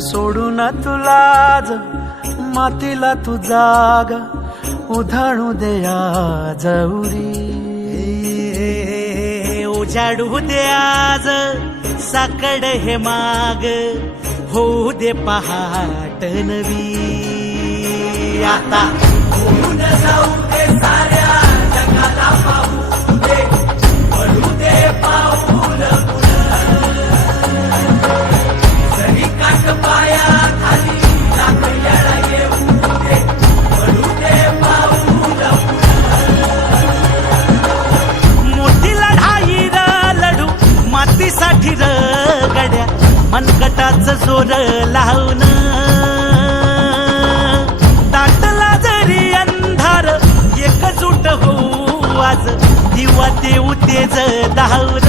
सोडून तुलाज मातीला तू जाग उधाणू दे आज उरी. उजाडू दे आज साकड हे माग होऊ दे पहाट नवी. आता होऊन जाऊ दे साऱ्या जगाला पाहू दे पडू दे पाऊल जरी काट पाया खाली लाकड्याला येऊ दे पडू दे पाऊल. मोठी लढाई लढू मातीसाठी गड्या मनगटाच जोर लावून. दाटला जरी अंधार एकजूट होऊ आज दिवा देऊ तेज धावून.